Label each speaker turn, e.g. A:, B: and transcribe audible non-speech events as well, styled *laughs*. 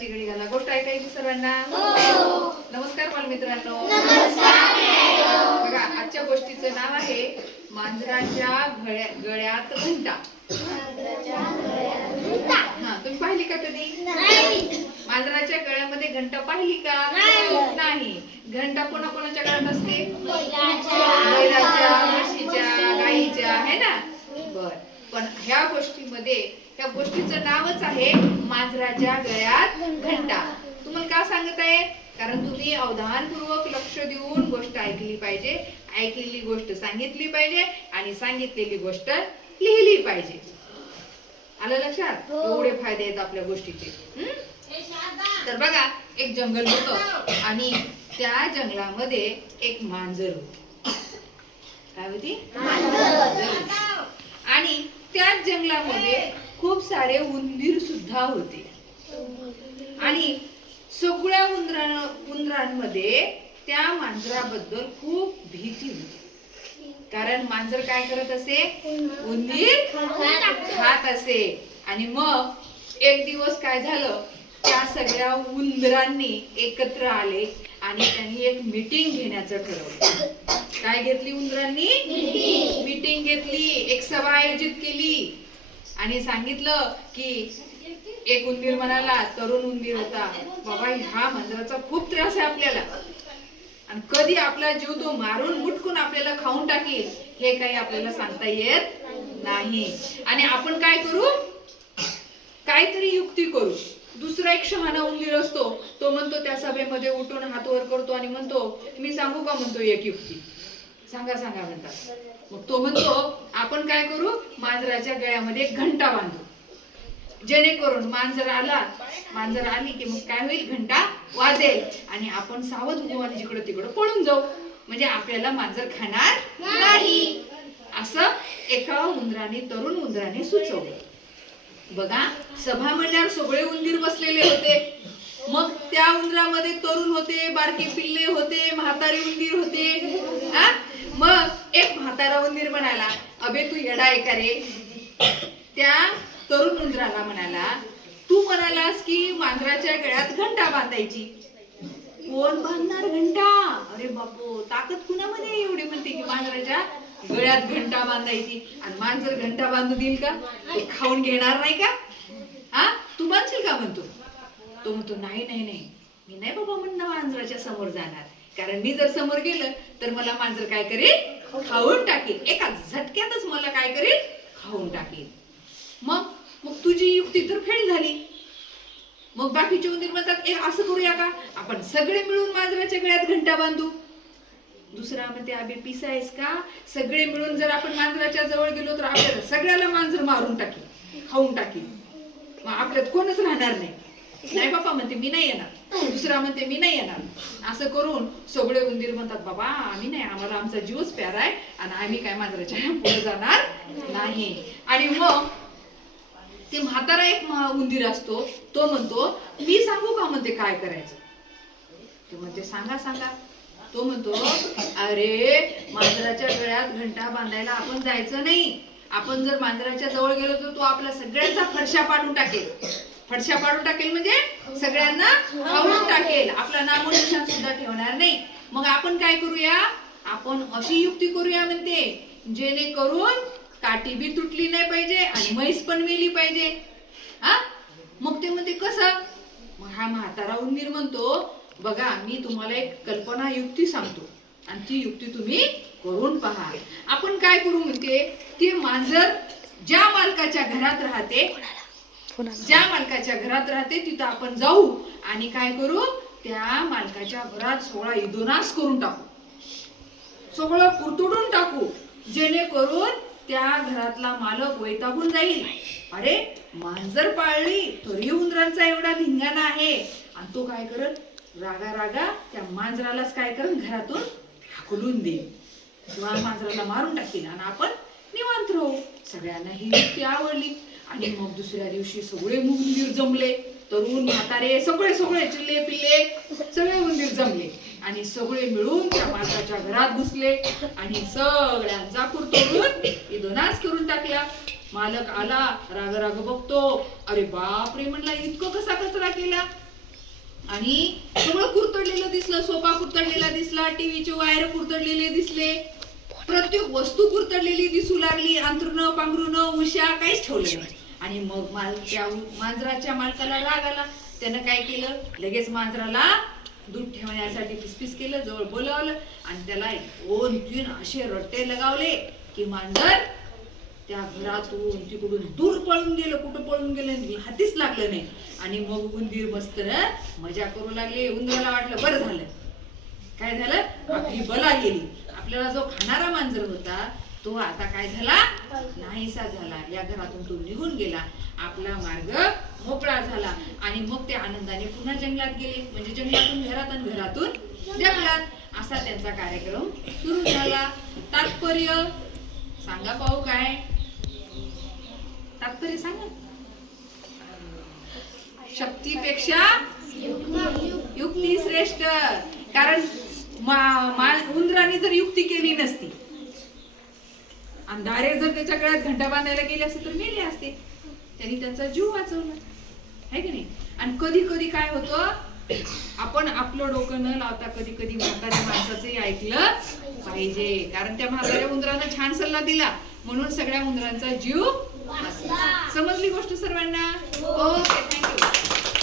A: गोष्टाची घडी घाला गोष्ट ऐकायची सर्वांना? नमस्कार बालमित्रांनो बघा आजच्या गोष्टीचं नाव आहे मांजराच्या गळ्या- गळ्यात घंटा. हा तुम्ही पाहिली का कधी? मांजराच्या गळ्यामध्ये घंटा पाहिली का? नाही. घंटा कोणा कोणाच्या गळ्यात असते? बैलाच्या. म्हशीच्या गाईच्या आहे ना? बर. पण ह्या गोष्टीमध्ये ह्या गोष्टीचं नावच आहे मांजराच्या गळ्यात घंटा. तुम्हाला का सांगत आहे? कारण तुम्ही अवधानपूर्वक लक्ष देऊन गोष्ट ऐकली पाहिजे. ऐकलेली गोष्ट सांगितली पाहिजे आणि सांगितलेली गोष्ट लिहिली पाहिजे. आलं लक्षात? एवढे फायदे आहेत आपल्या गोष्टीचे. हं? तर बघा एक जंगल होतं आणि त्या जंगलामध्ये एक मांजर होती. काय होती? मांजर. होती. आणि त्याच जंगलामध्ये खूप सारे उंदीर सुद्धा होते. आणि सगळ्या उंदरा उंदरांमध्ये त्या मांजराबद्दल खूप भीती होती. कारण मांजर काय करत असे? उंदीर खात असे. आणि मग एक दिवस काय झालं? त्या सगळ्या उंदरांनी एकत्र आले आणि त्यांनी एक मीटिंग घेण्याचं ठरवलं. काय घेतली उंदरांनी? मीटिंग घेतली एक सभा आयोजित केली. आणि सांगितलं की एक उंदीर म्हणाला तरुण उंदीर होता. बाबा ह्या मांजराचा खूप त्रास आहे आपल्याला. आणि कधी आपला जीव तो मारून मुटकून आपल्याला खाऊन टाकील हे काही आपल्याला सांगता येत नाही. आणि आपण काय करू? काहीतरी युक्ती करू. दुसरा एक शहाणा उंदीर असतो तो म्हणतो त्या सभेमध्ये उठून हात वर करतो आणि म्हणतो मी सांगू का? म्हणतो एक युक्ती. सांगा सांगा म्हणतात. मग तो म्हणतो आपण काय करू? मांजराच्या गळ्यामध्ये एक घंटा बांधू. जेणेकरून मांजर आला मांजर आली की मग काय होईल? घंटा वाजेल. आणि आपण सावध होऊ आणि जिकडं तिकडं पळून जाऊ. म्हणजे आपल्याला मांजर खाणार नाही. असं एका उंदराने तरुण उंदराने सुचवलं. बघा सभा म्हणल्यावर सगळे उंदीर बसलेले होते. मग त्या उंदरामध्ये तरुण होते बारके पिल्ले होते म्हातारे उंदीर होते. हा? मग एक म्हातारा उंदीर म्हणाला अबे तू येडा आहे का रे? त्या तरुण उंदराला म्हणाला तू म्हणालास की मांजराच्या गळ्यात घंटा बांधायची. कोण बांधणार घंटा? अरे बापू ताकद कुणामध्ये एवढी म्हणते की मांजराच्या गळ्यात घंटा बांधायची. आणि मांजर घंटा बांधू देईल का? ते खाऊन घेणार नाही का? हा? तू बांधशील का? म्हणतो. तो म्हणतो नाही नाही नाही. मी नाही बाबा म्हणणं मांजराच्या समोर जाणार. कारण मी जर समोर गेलं तर मला मांजर काय करेल? खाऊन टाकेल. एका झटक्यातच मला काय करेल? खाऊन टाकेल. मग मग तुझी युक्ती तर फेल झाली. मग बाकीचे उंदीर म्हणतात ए असं करूया का? आपण सगळे मिळून मांजराच्या गळ्यात घंटा बांधू. दुसरा म्हणते आबे पिसा आहेस का? सगळे मिळून जर आपण मांजराच्या जवळ गेलो तर आपल्याला सगळ्याला मांजर मारून टाकेल. खाऊन टाकेल. मग आपल्यात कोणच राहणार नाही. नाही बाबा म्हणते मी नाही येणार. दुसरा म्हणते मी नाही येणार. असं करून सगळे उंदीर म्हणतात बाबा आम्ही नाही आम्हाला आमचा जीवच प्यारा आहे आणि आम्ही काय मांजराच्या *laughs* पुढे जाणार नाही. आणि मग ते म्हातारा एक उंदीर असतो तो म्हणतो मी सांगू का? म्हणते काय करायचं? ते म्हणते सांगा सांगा. तो म्हणतो अरे मांजराच्या गळ्यात घंटा बांधायला आपण जायचं नाही. आपण जर मांजराच्या जवळ गेलो तर तो आपला सगळ्यांचा फडशा पाडून टाकेल. फडशा पाडून टाकेल म्हणजे सगळ्यांना खाऊन टाकेल. आपला नामोनिशान सुद्धा ठेवणार नाही. मग आपण काय करूया? आपण अशी युक्ती करूया म्हणते जेणेकरून काठी बी तुटली नाही पाहिजे आणि म्हैस पण मेली पाहिजे. हा? मग ते म्हणते कसं? मग हा म्हातारा उंदीर म्हणतो बघा मी तुम्हाला एक कल्पना युक्ती सांगतो आणि ती युक्ती तुम्ही करून पहा. आपण काय करू म्हणते ते मांजर ज्या मालकाच्या घरात राहते ज्या मालकाच्या घरात राहते तिथं आपण जाऊ आणि काय करू? त्या मालकाच्या घरात सोळा इदोनास करून टाकू. सगळं कुरतुडून टाकू. जेणेकरून त्या घरातला मालक वैतागून जाईल. अरे मांजर पाळली तरी उंदरांचा एवढा धिंगाणा आहे. आणि तो काय करत? रागा रागा त्या मांजरालाच काय करत? घरातून हाकलून देईल. किंवा मांजराला मारून टाकतील आणि आपण निवांत राहू. सगळ्यांना ही युक्ती आवडली. आणि मग दुसऱ्या दिवशी सगळे उंदीर जमले. तरुण म्हातारे सगळे सगळे चिल्ले पिल्ले सगळे मंदिर जमले. आणि सगळे मिळून त्या मालकाच्या घरात घुसले. आणि सगळ्यांचा कुरतोडून इदोनास करून टाकला. मालक आला राग राग बघतो. अरे बाप रे म्हणला इतकं कसा कचरा केला? आणि सगळं कुरतडलेलं दिसलं सोफा कुरतडलेला दिसला टीव्हीचे वायर कुरतडलेले दिसले. प्रत्येक वस्तू कुरतडलेली दिसू लागली अंथरुण पांघरुण उशा काहीच ठेवलं नाही. आणि मग माल त्या मांजराच्या मालकाला राग आला. त्यानं काय केलं? लगेच मांजराला दूध ठेवण्यासाठी पिसपिस केलं जवळ बोलावलं. आणि त्याला दोन तीन असे रट्टे लगावले की मांजर त्या घरातून तिकडून दूर पळून गेलं कुठं पळून गेलं हातीच लागलं नाही. आणि मग उंदीर मस्त मजा करू लागले उंदराला वाटलं बरं झालं. काय झालं? आपली बला गेली. आपल्याला जो खाणारा मांजर होता तो आता काय झाला? नाहीसा झाला. या घरातून तो निघून गेला. आपला मार्ग मोकळा झाला. आणि मग ते आनंदाने पुन्हा जंगलात गेले. म्हणजे जंगलातून घरात आणि घरातून जंगलात. असा त्यांचा कार्यक्रम सुरू झाला. तात्पर्य सांगा पाहू काय? तात्पर्य सांगा. शक्तीपेक्षा युक्ती श्रेष्ठ. कारण उंदराने जर युक्ती केली नसती आणि जर त्याच्या गळ्यात घंटा बांधायला गेले असते तर मेले असते. त्यांनी त्यांचा जीव वाचवला. आहे की नाही? आणि कधी कधी काय होतं? आपण आपलं डोकं न लावता कधी कधी म्हाताऱ्या माणसाचंही ऐकलं पाहिजे. कारण त्या म्हाताऱ्या उंदरानं छान सल्ला दिला. म्हणून सगळ्या उंदरांचा जीव समजली गोष्ट सर्वांना? Okay thank you